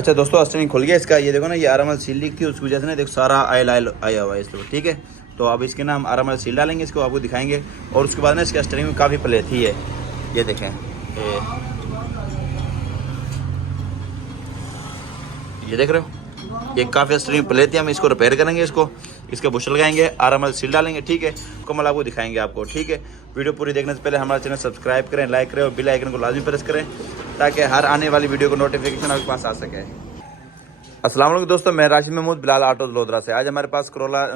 अच्छा दोस्तों, स्टरिंग खुल गया इसका। ये देखो ना, ये आराम सील लीक थी, उसकी वजह से ना देखो सारा आयल आयल आया हुआ है इसको। ठीक है, तो अब इसके ना हम आराम सील डालेंगे, इसको आपको दिखाएंगे। और उसके बाद ना इसका स्टरिंग में काफ़ी प्ले थी है, ये देखें। ये देख रहे हो, ये काफ़ी स्टरिंग प्ले थी। हम इसको रिपेयर करेंगे, इसके बुश लगाएंगे, आराम सील डालेंगे। ठीक है, मुकम्मल आपको दिखाएंगे आपको। ठीक है, वीडियो पूरी देखने से पहले हमारा चैनल सब्सक्राइब करें, लाइक करें और बेल आइकन को लाजमी प्रेस करें, ताकि हर आने वाली वीडियो को नोटिफिकेशन आपके पास आ सके। अस्सलाम वालेकुम दोस्तों, मैं राशिद महमूद बिलाल ऑटो लोधरा से। आज हमारे पास करोला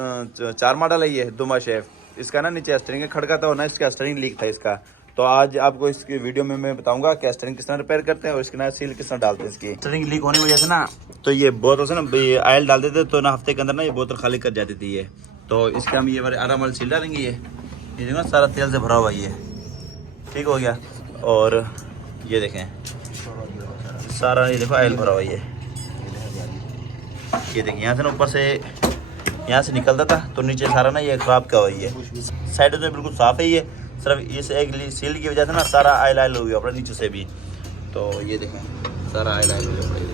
4 मॉडल है, ये दुमा शेफ। इसका ना नीचे स्टरिंग खड़का था और ना इसका स्टरिंग लीक था इसका। तो आज आपको इसकी वीडियो में मैं बताऊंगा कि स्टरिंग किस तरह रिपेयर करते हैं और इसके ना सील किस तरह डालते हैं। इसकी स्टरिंग लीक होने की वजह से ना, तो ये बोतल से ना ये आयल डाल देते, तो ना हफ्ते के अंदर ना ये बोतल खाली कर जाती थी ये। तो इसके हम ये वाले आराम वाले सील डालेंगे। ये देखो सारा तेल से भरा हुआ ये ठीक हो गया। और ये देखें सारा, ये देखो आयल भरा हुआ ये देखिए, यहाँ से ना ऊपर से यहाँ से निकलता था, तो नीचे सारा ना ये ख़राब क्या हुई है। साइड में बिल्कुल साफ़ है, ये सिर्फ इस एक सील की वजह से ना सारा आयल आयल हो गया अपने नीचे से भी। तो ये देखें सारा आयल आयल हो गया अपने।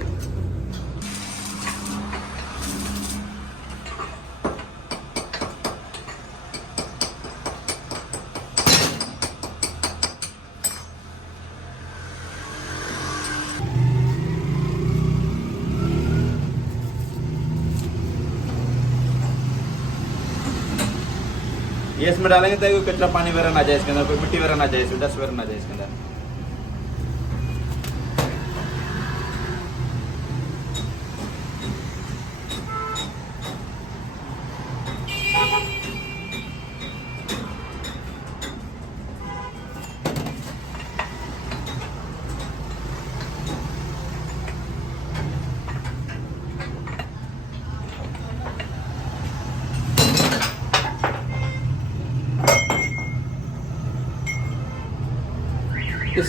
ये इसमें डालेंगे ताकि कोई कचरा पानी वगैरह ना जाए इसके अंदर, कोई मिट्टी वगैरह ना जाए, डस्ट वगैरह ना जाए इसके अंदर।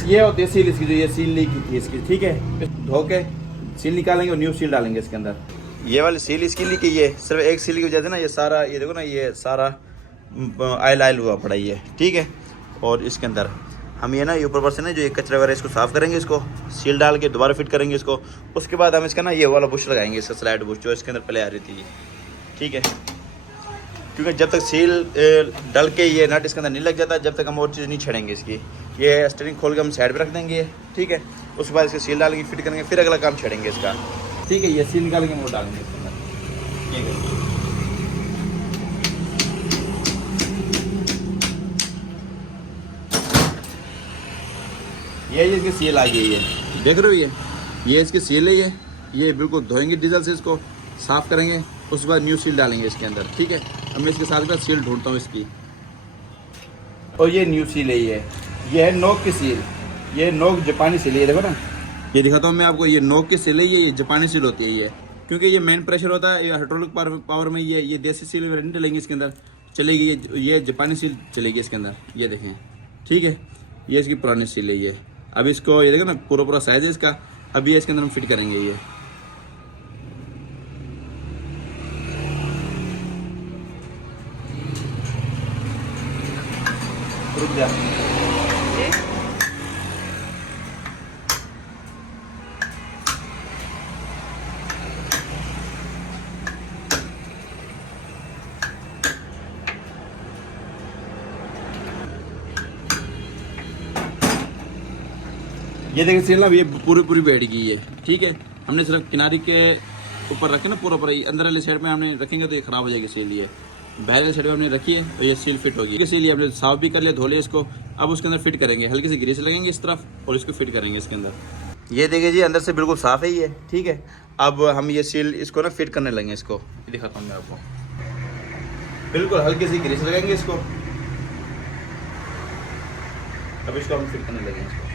ये होती है सील इसकी, जो ये सील लीक थी इसकी। ठीक है, धो के सील निकालेंगे और न्यू सील डालेंगे इसके अंदर। ये वाली सील इसकी लीक है, ये सिर्फ एक सील की वजह से ना ये सारा, ये देखो ना ये सारा आयल आयल हुआ पड़ा ये। ठीक है, और इसके अंदर हम ये ना ये ऊपर से ना जो ये कचरा वगैरह इसको साफ़ करेंगे, इसको सील डाल के दोबारा फिट करेंगे इसको। उसके बाद हम इसका ना ये वाला बुश लगाएंगे, इसका स्लाइड बुश जो इसके अंदर पहले आ रही थी। ठीक है, क्योंकि जब तक सील डल के ये नट इसके अंदर नहीं लग जाता, जब तक हम और चीज़ नहीं छेड़ेंगे इसकी। ये स्टरिंग खोल के हम साइड पे रख देंगे। ठीक है, उसके बाद इसके सील डालेंगे, फिट करेंगे, फिर अगला काम छेड़ेंगे इसका। ठीक है, ये सील निकाल के हम वो डालेंगे इसके अंदर। ठीक है, ये इसकी सील आ गई है, देख रहे हो ये इसकी सील है। ये बिल्कुल धोएंगे डीजल से, इसको साफ़ करेंगे, उसके बाद न्यू सील डालेंगे इसके अंदर। ठीक है, अब मैं इसके साथ सील ढूंढता हूँ इसकी। और ये न्यू सील है, ये है नोक की सील। ये नोक जापानी सील है, देखो ना, ये दिखाता हूँ मैं आपको। ये नोक की सील है, ये जापानी सील होती है ये, क्योंकि ये मेन प्रेशर होता है। ये हाइड्रोलिक पावर में ये देसी सील नहीं डलेंगे इसके अंदर, चलेगी ये जापानी सील चलेगी इसके अंदर। ये देखें, ठीक है, ये इसकी पुरानी सील है ये। अब इसको ये देखो ना, पूरा साइज है इसका। अब ये इसके अंदर हम फिट करेंगे ये। रुक जा, ये देखिए सील ना, ये पूरी बैठ गई है। ठीक है, हमने सिर्फ किनारे के ऊपर रखे ना, पूरा अंदर वाले साइड में हमने रखेंगे तो ये खराब हो जाएगी सील। ये बाहर वाले साइड में हमने रखी है तो ये सील फिट होगी। सील ये हमने साफ भी कर लिया, धो लिया इसको। अब उसके अंदर फिट करेंगे, हल्की सी ग्रीस लगेंगे इस तरफ और इसको फिट करेंगे इसके अंदर। ये देखिए जी, अंदर से बिल्कुल साफ है ये। ठीक है, अब हम ये सील इसको ना फिट करने लगेंगे इसको। दिखाता हूँ मैं आपको, बिल्कुल हल्की सी ग्रीस लगाएंगे इसको। अब इसको हम फिट करने लगेंगे इसको।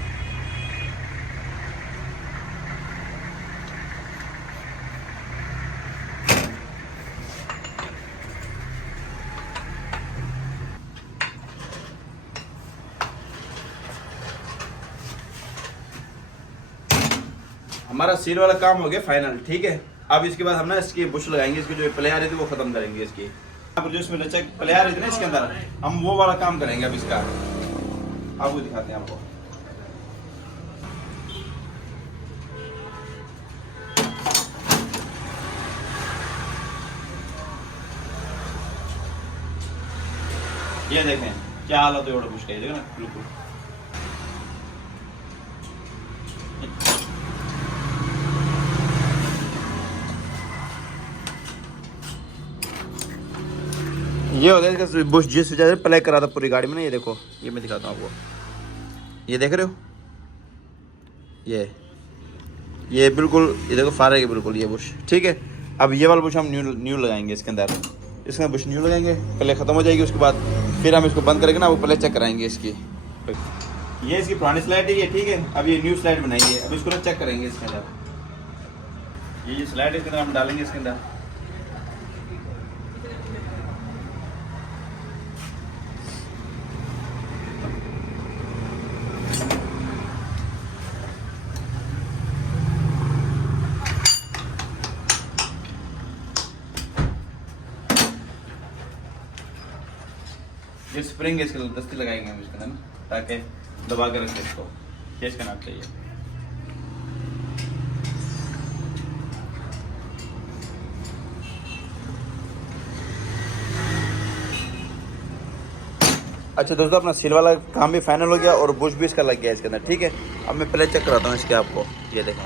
हमारा सील वाला काम हो गया फाइनल। ठीक है, अब इसके बाद हम ना इसकी बुश लगाएंगे, इसकी जो प्ले आ रही थी वो खत्म करेंगे इसकी। अब जो इसमें लचक प्ले आ रही थी ना इसके अंदर, हम वो वाला काम करेंगे अब इसका। आपको दिखाते हैं आपको। ये देखें क्या हालत है बड़ा बुश का, ये देखो ना बिल्कुल। ये होता है इसका बुश जिस वजह से प्ले करा था पूरी गाड़ी में ना। ये देखो, ये मैं दिखाता हूँ आपको, ये देख रहे हो, ये बिल्कुल, ये देखो फारे के बिल्कुल ये बुश, ठीक है। अब ये वाला बुश हम न्यू लगाएंगे इसके अंदर, इसके बुश न्यू लगाएंगे, पहले ख़त्म हो जाएगी, उसके बाद फिर हम इसको बंद करेंगे ना, वो पहले चेक कराएंगे इसकी। ये इसकी पुरानी स्लाइड है ये, ठीक है। अब ये न्यू स्लाइड बनाई है, अब इसको ना चेक करेंगे इसके अंदर। ये स्लाइड इसके अंदर हम डालेंगे इसके अंदर, ये स्प्रिंग इसके दस्ती लगाएंगे हम इसके अंदर ना, ताकि दबा के रखें इसको, केस का नाप चाहिए। अच्छा दोस्तों, अपना सील वाला काम भी फाइनल हो गया और बुश भी इसका लग गया इसके अंदर, ठीक है। अब मैं पहले चेक कराता हूँ इसके आपको, ये देखें,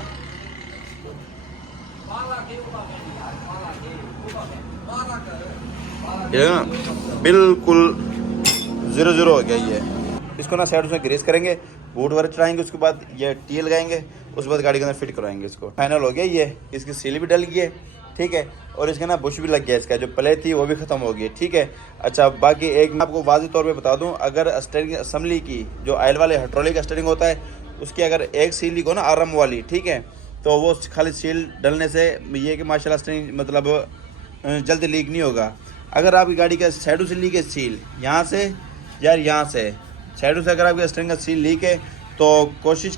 ये ना बिल्कुल 0-0 हो गया ये। इसको ना साइड में ग्रेस करेंगे, बूट वगैरह चढ़ाएंगे, उसके बाद ये टी लगाएंगे, उसके बाद गाड़ी के अंदर फिट करवाएंगे इसको। फाइनल हो गया ये, इसकी सील भी डल गई है, ठीक है। और इसका ना बुश भी लग गया, इसका जो प्ले थी वो भी ख़त्म हो गई, ठीक है। अच्छा बाकी एक मैं आपको वाज़ेह तौर पे बता दूं, अगर स्टीयरिंग असम्बली की जो ऑयल वाले हाइड्रोलिक स्टीयरिंग होता है, उसकी अगर एक सील लीक हो ना आरएम वाली, ठीक है, तो वो खाली सील डलने से ये कि माशाल्लाह स्टीयरिंग मतलब जल्दी लीक नहीं होगा। अगर आपकी गाड़ी का साइडों से लीक है सील, यहाँ से यार यहाँ से साइडों से अगर आपकी स्टीयरिंग का सील लीक है, तो कोशिश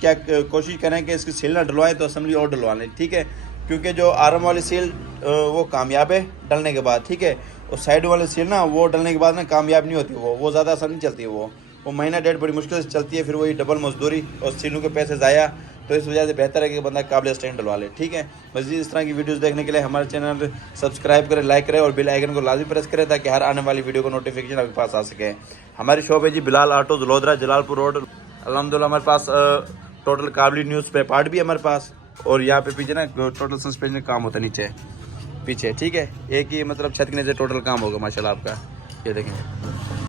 करें कि इसकी सील ना डलवाएं, तो असम्बली और डलवा लें, ठीक है। क्योंकि जो आरएम वाली सील वो कामयाब है डलने के बाद, ठीक है। और साइड वाली सील ना वो डलने के बाद ना कामयाब नहीं होती, वो ज़्यादा असर नहीं चलती, वो महीना डेढ़ बड़ी मुश्किल से चलती है, फिर वही डबल मजदूरी और सीलों के पैसे ज़ाया। तो इस वजह से बेहतर है कि बंदा काबिल स्टैंड डलवा ले, ठीक है। मज़ीद इस तरह की वीडियोस देखने के लिए हमारे चैनल सब्सक्राइब करें, लाइक करें और बेल आइकन को लाजमी प्रेस करें, ताकि हर आने वाली वीडियो को नोटिफिकेशन आपके पास आ सके। हमारी शॉप है जी बिलाल ऑटो जलोदरा, जलालपुर रोड। अल्हम्दुलिल्लाह हमारे पास टोटल काबिल न्यूज़ पे पार्ट भी है हमारे पास, और यहाँ पे पीछे ना टोटल सस्पेंशन काम होता है नीचे पीछे, ठीक है। एक ही मतलब छत के नीचे टोटल काम होगा माशाल्लाह आपका, ये देखें।